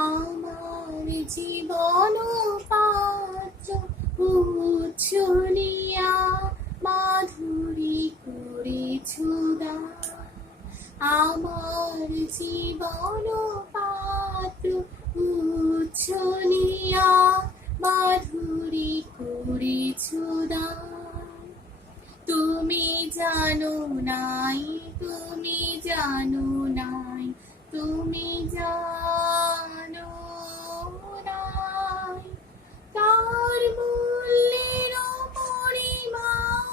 আমার জীবন পাত্র উচ্ছলিয়া মাধুরী করেছো দান। আমার জীবন পাত্র উচ্ছলিয়া মাধুরী করেছো দান। তুমি জানো নাই, তুমি জানো নাই, তুমি জানো নাই তার মূল্যের পরিমাণ।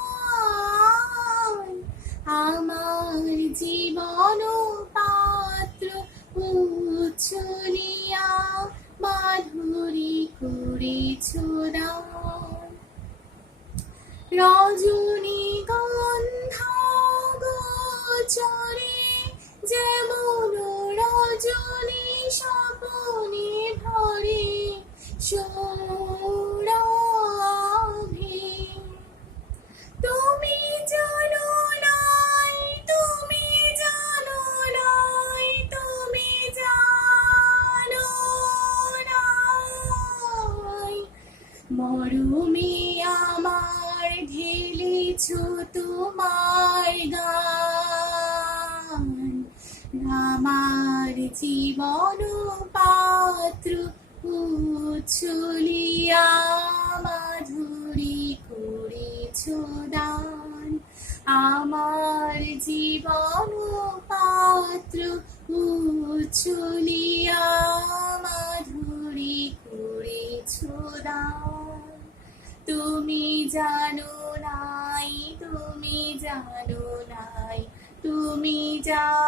আমার জীবন পাত্র উচ্ছলিয়া মাধুরী করেছো দান। রজনীগন্ধা গোচরে যেমন রজনী স্বপনে ভরে সৌরভে। তুমি জানো নাই, তুমি জানো নাই, তুমি জানো নাই মরমে আমার ঢেলেছো তোমার গান। আমার জীবন পাত্র উচ্ছলিয়া মাধুরী করেছো দান। আমার জীবন পাত্র উচ্ছলিয়া মাধুরী করেছো দান। তুমি জানো নাই, তুমি জানো নাই, তুমি জানো